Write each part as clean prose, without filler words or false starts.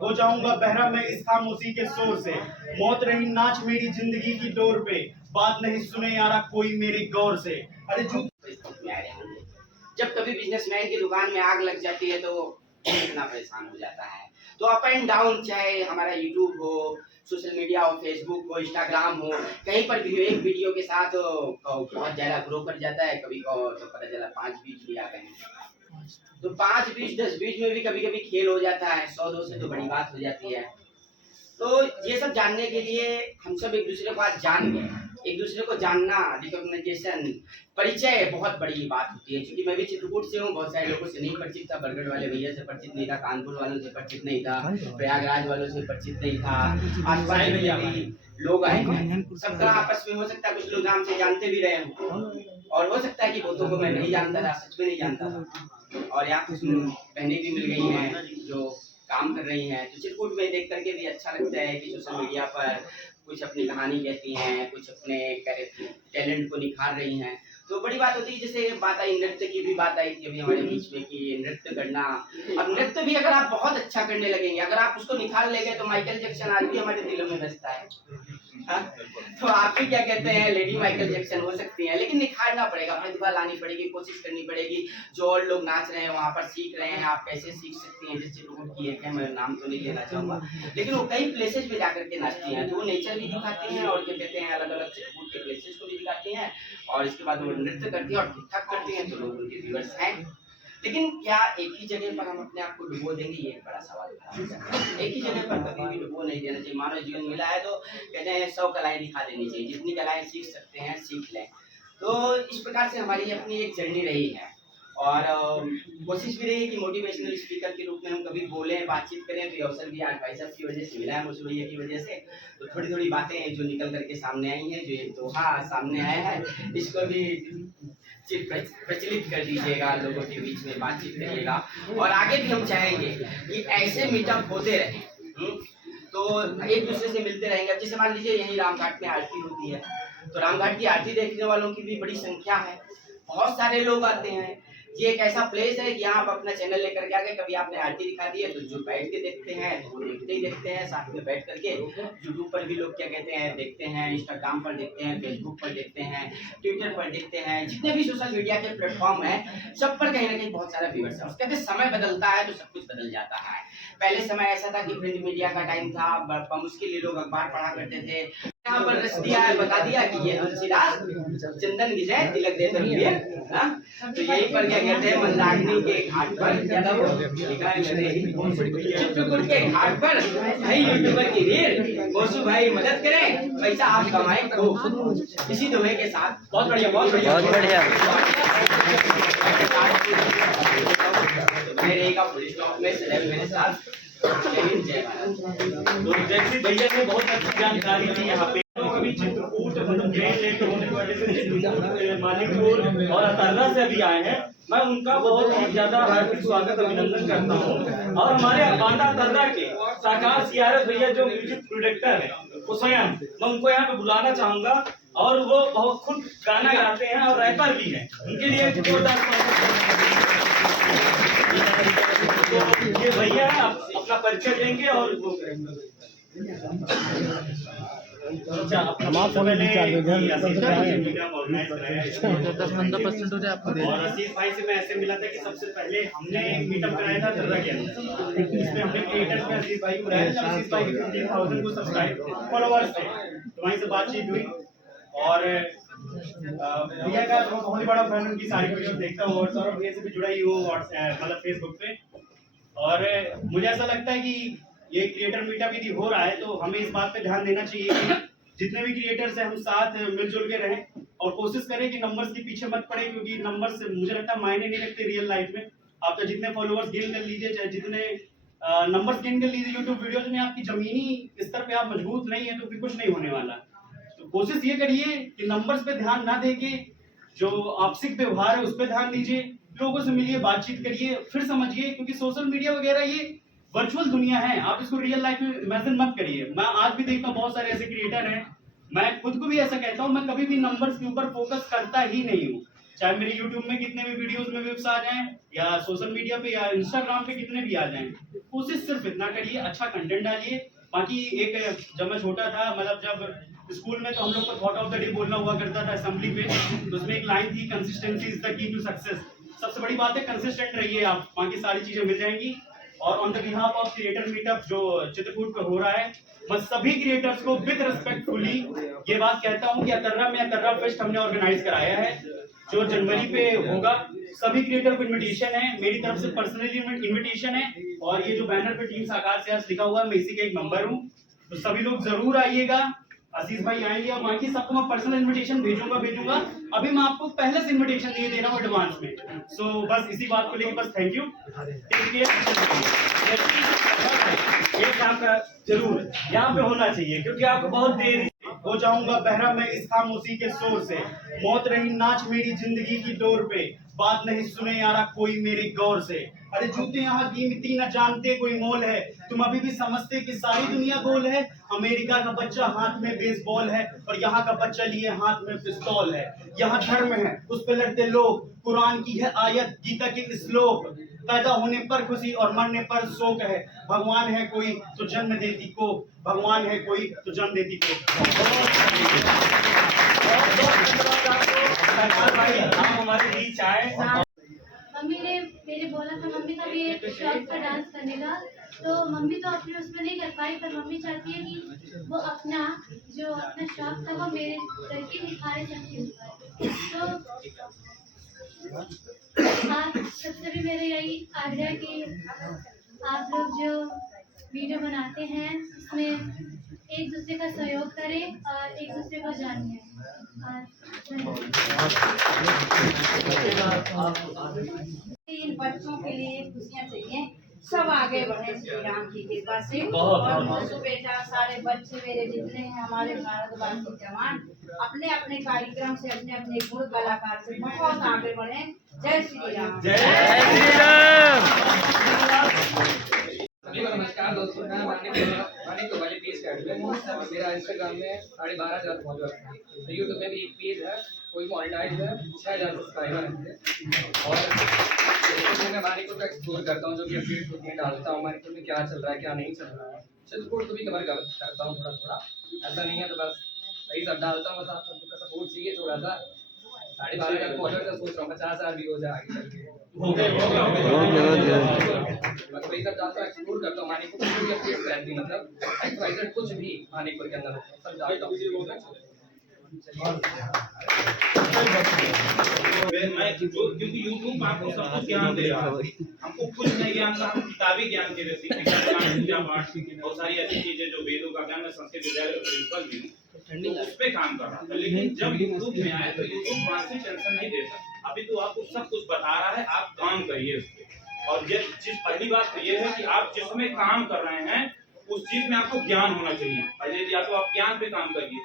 हो जाऊंगा बहरा मैं इस खामोशी के शोर से। मौत रही नाच मेरी जिंदगी की डोर पे, बात नहीं सुने यारा कोई मेरी गौर से। अरे जब कभी बिजनेसमैन की दुकान में आग लग जाती है तो इतना परेशान हो जाता है। तो अप एंड डाउन, चाहे हमारा यूट्यूब हो, सोशल मीडिया हो, फेसबुक हो, इंस्टाग्राम हो, कहीं पर भी एक वीडियो के साथ बहुत ज़्यादा ग्रो कर जाता है। कभी तो पता चला 5 व्यूज भी आ गए हैं, तो 5 व्यूज 10 व्यूज में भी कभी कभी खेल हो जाता है। 100-200 तो बड़ी बात हो जाती है। तो ये सब जानने के लिए हम सब एक दूसरे को आज जान गए। एक दूसरे को जानना, रिकॉग्नाइजेशन, परिचय बहुत बड़ी बात होती है। क्योंकि मैं भी चित्रकूट से हूँ, बहुत सारे लोगों से नहीं परिचित था। बरगढ़ वाले भैया से परिचित नहीं था, कानपुर वालों से परिचित नहीं था, प्रयागराज वालों से परिचित नहीं था। आसपास में भी लोग आए हैं, सबका आपस में हो सकता है कुछ लोग नाम से जानते भी रहे हों, और हो सकता है कि बहुतों को मैं नहीं जानता था, सच में नहीं जानता था। और यहाँ कुछ बहनें भी मिल गई हैं जो काम कर रही हैं। तो चित्रकूट में देख करके भी अच्छा लगता है कि सोशल मीडिया पर कुछ अपनी कहानी कहती हैं, कुछ अपने टैलेंट को निखार रही हैं। तो बड़ी बात होती है। जैसे बात आई नृत्य की, भी बात आई थी अभी हमारे बीच में कि नृत्य करना। अब नृत्य भी अगर आप बहुत अच्छा करने लगेंगे, अगर आप उसको निखार लेंगे, तो माइकल जैक्सन आज भी हमारे दिलों में बसता है। तो आप भी क्या कहते हैं, लेडी माइकल जैक्सन हो सकती हैं, लेकिन निखारना पड़ेगा, प्रतिभा लानी पड़ेगी, कोशिश करनी पड़ेगी। जो और लोग नाच रहे हैं वहाँ पर सीख रहे हैं, आप कैसे सीख सकती हैं। जैसे लोगों की एक है, मैं नाम तो नहीं लेना चाहूँगा, लेकिन वो कई प्लेसेस पे जाकर के नाचती हैं। तो वो नेचर भी दिखाती हैं और क्या कहते हैं, अलग अलग चित्रकूट के प्लेसेस को भी दिखाती हैं, और इसके बाद वो नृत्य करती हैं और ठीक ठाक करती हैं। तो लोग उनके व्यूअर्स हैं। लेकिन क्या एक ही जगह पर हम अपने आप को डुबो देंगे, ये एक बड़ा सवाल है। एक ही जगह पर कभी भी डुबो नहीं देना चाहिए। मानव जीवन मिला है तो कहते हैं 100 कलाएं दिखा देनी चाहिए। जितनी कलाएं सीख सकते हैं सीख लें। तो इस प्रकार से हमारी अपनी एक जर्नी रही है, और कोशिश भी रही है कि मोटिवेशनल स्पीकर के रूप में हम कभी बोलें, बातचीत करें। तो ये अवसर भी आज भाई साहब की वजह से मिला है, मुझे भैया की वजह से। तो थोड़ी थोड़ी बातें जो निकल करके सामने आई हैं, जो एक दोहा सामने आया है, इसको भी प्रचलित कर दीजिएगा, लोगों के बीच में बातचीत करिएगा। और आगे भी हम चाहेंगे कि ऐसे मीटअप होते रहें, तो एक दूसरे से मिलते रहेंगे। अब जैसे मान लीजिए यही रामघाट में आरती होती है, तो रामघाट की आरती देखने वालों की भी बड़ी संख्या है, बहुत सारे लोग आते हैं। ये एक ऐसा प्लेस है कि यहाँ आप अपना चैनल लेकर के आगे, कभी आपने आरती दिखा दी है तो जो बैठ के देखते हैं तो वो देखते ही देखते हैं, साथ में बैठ करके। यूट्यूब पर भी लोग क्या कहते हैं देखते हैं, इंस्टाग्राम पर देखते हैं, फेसबुक पर देखते हैं, ट्विटर पर देखते हैं, जितने भी सोशल मीडिया के प्लेटफॉर्म है सब पर कहीं ना कहीं बहुत सारा व्यूअर्स है। कहते हैं समय बदलता है तो सब कुछ बदल जाता है। पहले समय ऐसा था कि प्रिंट मीडिया का टाइम था, मुश्किल ही लोग अखबार पढ़ा करते थे। यहाँ पर रच दिया है, बता दिया कि ये तुलसीदास चंदन घिसे तिलक दे तो लिए। तो यहीं पर क्या कहते हैं, मंदाकिनी के घाट पर चित्रकूट के घाट पर भाई यूट्यूबर की रील, गोसू भाई मदद करें, पैसा आप कमाएं तो। इसी दुहे के साथ बहुत बढ़िया बहुत बढ़िया बहुत बढ़िया मेरे का पुलिस स्टॉप में सदैव मेरे साथ। तो जैसे भैया ने बहुत अच्छी जानकारी दी यहाँ पे। कभी चित्रकूट मतलब ग्रेट लेट होने की वजह से मानिकपुर और अतर्रा से भी आए हैं, मैं उनका बहुत ही ज्यादा हार्दिक स्वागत अभिनंदन करता हूँ। और हमारे बांदा अतर्रा के साकार सीआरएस भैया जो म्यूजिक प्रोडक्टर है, वो स्वयं मैं उनको यहाँ पे बुलाना चाहूंगा। और वो बहुत खुद गाना गाते हैं और रैपर भी हैं, उनके लिए जोरदार। तो ये भैया अपना परिचय देंगे और वो करेंगे। हमारा फोन और आशीष भाई से मैं ऐसे मिला था कि सबसे पहले हमने मीटअप कराया था दर्रा के अंदर, इसमें हमने क्रिएटर्स में आशीष भाई को बुलाया था। आशीष भाई के 15,000 को सब्सक्राइब फॉलोअर्स थे, तो वहीं से बातचीत हुई। और भैया का बहुत ही बड़ा फैन, उनकी सारी वीडियो देखता हूँ, और सौरभ भैया से भी जुड़ा ही हूँ मतलब फेसबुक पे। और मुझे ऐसा लगता है कि ये क्रिएटर मीटअप यदि हो रहा है तो हमें इस बात पे ध्यान देना चाहिए कि जितने भी क्रिएटर्स हैं हम साथ मिलजुल के रहें, और कोशिश करें कि नंबर्स के पीछे मत पड़े, क्योंकि नंबर्स मुझे लगता है मायने नहीं रखते रियल लाइफ में। आप तो जितने फॉलोअर्स गेन कर लीजिए, चाहे जितने नंबर्स गेन कर लीजिए यूट्यूब वीडियोज में, आपकी जमीनी स्तर पे आप मजबूत नहीं है तो फिर कुछ नहीं होने वाला। तो कोशिश ये करिए कि नंबर्स पे ध्यान ना देके जो आपसिक व्यवहार है उस पर ध्यान दीजिए, लोगों से मिलिए, बातचीत करिए, फिर समझिए। क्योंकि सोशल मीडिया वगैरह ये वर्चुअल दुनिया है, आप इसको रियल लाइफ में इमेजिन मत करिए। मैं आज भी देखता हूँ बहुत सारे ऐसे क्रिएटर हैं, मैं खुद को भी ऐसा कहता हूँ, मैं कभी भी नंबर्स के ऊपर फोकस करता ही नहीं हूँ। चाहे मेरे यूट्यूब में कितने भी वीडियोस में व्यूज आ जाएं या सोशल मीडिया पे या इंस्टाग्राम पे कितने भी आ जाएं, कोशिश सिर्फ इतना करिए, अच्छा कंटेंट डालिए। बाकी एक जब मैं छोटा था, मतलब जब स्कूल में, तो हम लोग को थॉट ऑफ द डे बोलना हुआ करता था असेंबली पे, तो उसमें एक लाइन थी, consistency is the key to success. सबसे बड़ी बात है कंसिस्टेंट रहिए आप, बाकी सारी चीजें मिल जाएंगी। और on the behalf of creator meetup जो चित्रकूट पे हो रहा है, मैं सभी क्रिएटर्स को विद रिस्पेक्टफुली ये बात कहता हूँ कि अतर्रा में अतर्रा फेस्ट हमने ऑर्गेनाइज कराया है, जो जनवरी पे होगा। सभी क्रिएटर को इनविटेशन है, मेरी तरफ से पर्सनली इनविटेशन है, और ये जो बैनर पे टीम साकार से लिखा हुआ है, मैं इसी का एक मेंबर हूँ, तो सभी लोग जरूर आइएगा। आशीष भाई आएंगे, और बाकी सबको मैं पर्सनल इनविटेशन भेजूंगा। अभी मैं आपको पहले से इनविटेशन दिए दे रहा हूँ एडवांस में। सो बस इसी बात को लेकर बस थैंक यू। एक काम का जरूर यहाँ पे होना चाहिए, क्योंकि आपको बहुत देर हो जाऊंगा बहरा मैं इस खामोशी के शोर से, मौत रही नाच मेरी जिंदगी की डोर पे, बात नहीं सुने यारा कोई मेरे गौर से। अरे जूते यहाँ कीमती न जानते कोई मोल है, तुम अभी भी समझते कि सारी दुनिया गोल है। अमेरिका का बच्चा हाथ में बेसबॉल है, और यहाँ का बच्चा लिए हाथ में पिस्तौल है। यहाँ धर्म है उस पे लड़ते लोग, कुरान की है आयत गीता के श्लोक, पैदा होने पर खुशी और मरने पर शोक है। भगवान है कोई तो जन्म देती को, भगवान है कोई तो जन्म देती को। आप हमारे बीच आए। मम्मी ने मेरे बोला था, मम्मी का भी एक शौक था डांस करने का, तो मम्मी तो अपने उसमें नहीं कर पाई, पर मम्मी चाहती है कि वो अपना शौक था वो मेरे करके निखारे सकती हूँ। तो आप सबसे भी मेरा यही आग्रह कि आप लोग जो वीडियो बनाते हैं उसमें एक दूसरे का सहयोग करें और एक दूसरे को जानिए। इन बच्चों के लिए खुशियाँ चाहिए, सब आगे बढ़े श्री राम की कृपा से। बहुत और मोसू बेटा, सारे बच्चे मेरे जितने हैं, हमारे भारतवासी जवान अपने अपने कार्यक्रम से, अपने अपने गुण कलाकार से बहुत आगे बढ़े। जय श्री राम। जय श्री राम। सभी को नमस्कार दोस्तों, मैं मानिक वाली पेज कर मेरा इंस्टाग्राम में 12,500 फॉलोअर है, तो यूट्यूब में भी एक पेज है, कोई मोनेटाइज है, 6,000 सब्सक्राइबर है। और मैं मानिकपुर का एक्सप्लोर करता हूँ, जो कि अपडेट होती है डालता हूँ, मानिकपुर में क्या चल रहा है क्या नहीं चल रहा है, चित्रकूट को भी कवर करता हूँ थोड़ा थोड़ा, ऐसा नहीं है तो बस वही सब डालता हूँ। बस आप सबका सपोर्ट चाहिए थोड़ा सा। 12,500 फॉलोअर का सोच रहा हूँ 50,000 भी हो जाए आगे चल के। बस वही सब डालता हूँ, एक्सप्लोर करता हूँ मानिकपुर की अपडेट्स रहती है, मतलब XYZ कुछ भी मानिकपुर के अंदर होता है सब डालता हूँ। मैं क्योंकि यूट्यूब आपको सब कुछ ज्ञान दे रहा है, हमको कुछ नहीं ज्ञान का, हम किताबी ज्ञान के व्यक्ति पूजा पाठ बहुत सारी ऐसी चीजें जो वेदों का ज्ञान, मैं संस्कृत विद्यालय का प्रिंसिपल भी हूँ, तो उस पे काम कर रहा था। लेकिन जब यूट्यूब में आए तो यूट्यूब वांसी टेंशन नहीं देता, अभी तो आपको सब कुछ बता रहा है, आप काम करिए उस पर। और ये चीज पहली बात तो ये है कि आप जिसमें काम कर रहे हैं उस चीज में आपको ज्ञान होना चाहिए। पहले या तो आप ज्ञान पे काम करिए,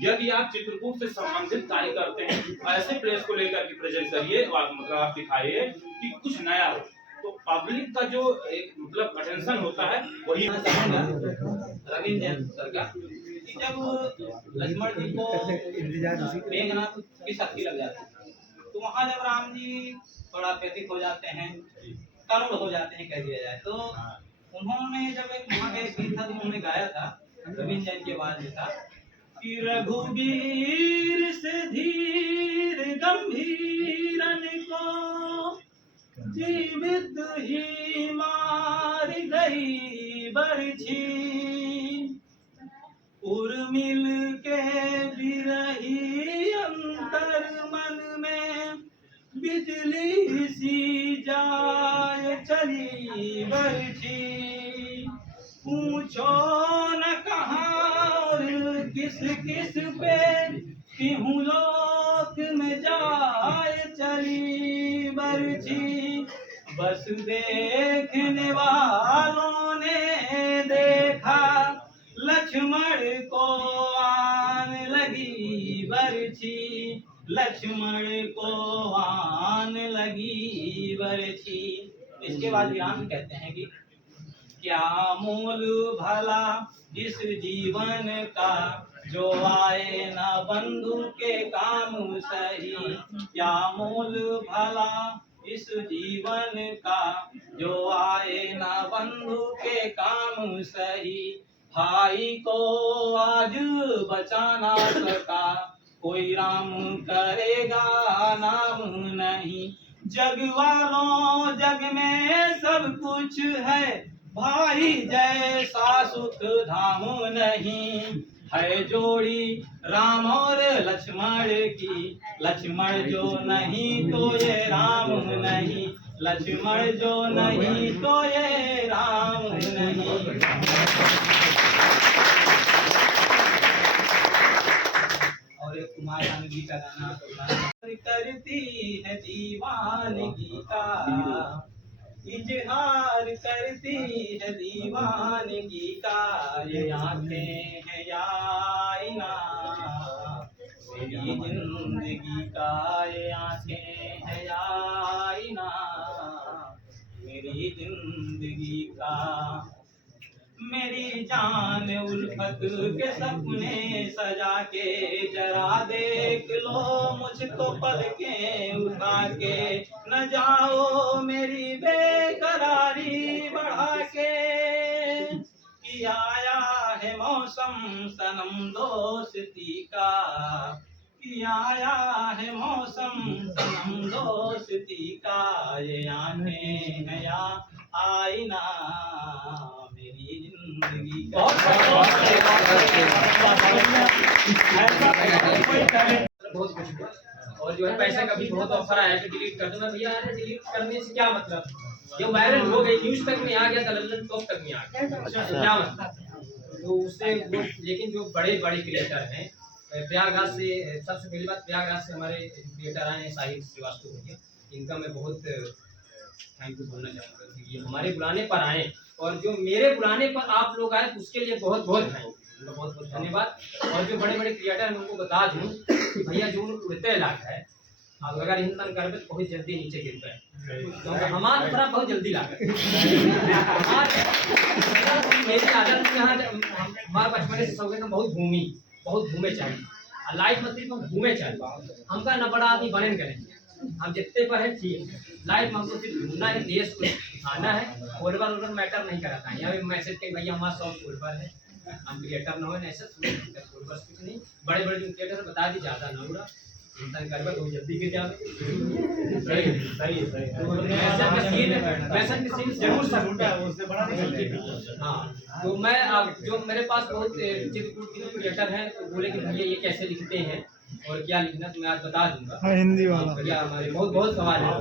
यदि आप चित्रकूट से संबंधित कार्य करते हैं तो ऐसे प्लेस को लेकर के प्रेजेंट करिए, मतलब आप दिखाइए कि कुछ नया हो, तो पब्लिक का जो एक मतलब अटेंशन होता है वही। रविंद्र जैन सर का, जब लक्ष्मण जी को मेघनाथ की शक्ति लग जाती है, तो वहाँ जब राम जी थोड़ा व्यथित हो जाते हैं, करुण हो जाते हैं कह दिया जाए, तो उन्होंने जब एक वहाँ का एक गीत था तो उन्होंने गाया था, रविंद्र जैन की आवाज में था कि रघुवीर से धीर गंभीरन को जीवित ही मार गई बरछी, उर्मिल के बिरही अंतर मन में बिजली सी जाए चली बरछी, पूछो न कहाँ और किस किस पे तिहु लोक में जाए चली बरछी, बस देखने वालों ने देखा लक्ष्मण को आन लगी बरछी, लक्ष्मण को आन लगी बरछी। इसके बाद विराम कहते हैं कि क्या मोल भला इस जीवन का, जो आए न बंधु के काम सही, क्या मोल भला इस जीवन का, जो आए न बंधु के काम सही। भाई को आज बचा ना सका, कोई राम करेगा नाम नहीं। जग वालों जग में सब कुछ है, भाई जैसा सुख धाम नहीं। है जोड़ी राम और लक्ष्मण की, लक्ष्मण जो नहीं तो ये राम नहीं, लक्ष्मण जो नहीं तो ये राम नहीं। और एक कुमार जी का गाना करती है दीवानगी का, इजहार करती है दीवानगी का। ये आंखें हैं या आईना मेरी जिंदगी का, ये आंखें हैं या आईना मेरी जिंदगी का। मेरी जान उल्फत के सपने सजा के जरा देख लो मुझको पलकें उठा के, न जाओ मेरी बेकरारी बढ़ा के। कि आया है मौसम सनम दोस्ती का, कि आया है मौसम सनम दोस्ती का। ये आंखें हैं या आईना मेरी जिंदगी का। बहुत कुछ हुआ। और जो है पैसे का भी बहुत ऑफर आया कि डिलीट कर दो। मैं भैया अरे डिलीट करने से क्या मतलब, ये वायरल हो गई, न्यूज तक में आ गया था, लंदन टॉप तक में आ गया, तो क्या मतलब। तो उससे वो, लेकिन जो बड़े बड़े क्रिएटर हैं प्रयागराज से, सबसे पहली बात प्रयागराज से हमारे क्रिएटर आए हैं साहिल श्रीवास्तव भैया, इनका मैं बहुत थैंक यू बोलना चाहूँगा कि ये हमारे बुलाने पर आए, और जो मेरे बुलाने पर आप लोग आए उसके लिए बहुत बहुत उनका बहुत बहुत धन्यवाद। और जो बड़े बड़े क्रिएटर हैं उनको बता दूँ कि भैया जो उड़ते इलाका है, आप अगर हिंदन कर तो बहुत जल्दी नीचे गिर पाए, क्योंकि हमारा तरफ बहुत जल्दी लागत मेरी आदत यहाँ हमारे बचपन से शौक है बहुत घूमे चाहिए, लाइफ में सिर्फ हम घूमे चाहिए, हमका न बड़ा आदमी बने करेंगे, हम जितने पर है ठीक है। लाइफ में हमको सिर्फ घूमना है, देश को दिखाना है, फॉलोवर मैटर नहीं कराता है। यहाँ मैसेज के भैया हमारा सब फॉलोवर है, हम क्रिएटर न हो ऐसा फॉलोवर्स कुछ नहीं, बड़े बड़े जो क्रिएटर बता दी ज़्यादा ना उड़ा इंसान कर बहुत जल्दी गिर जाए। सही जरूर हाँ। तो मैं अब जो मेरे पास बहुत क्रिएटर हैं तो बोले कि भैया ये कैसे लिखते हैं और क्या लिखना, तो मैं आज बता दूंगा। हिंदी वाला भैया हमारे बहुत बहुत सवाल है।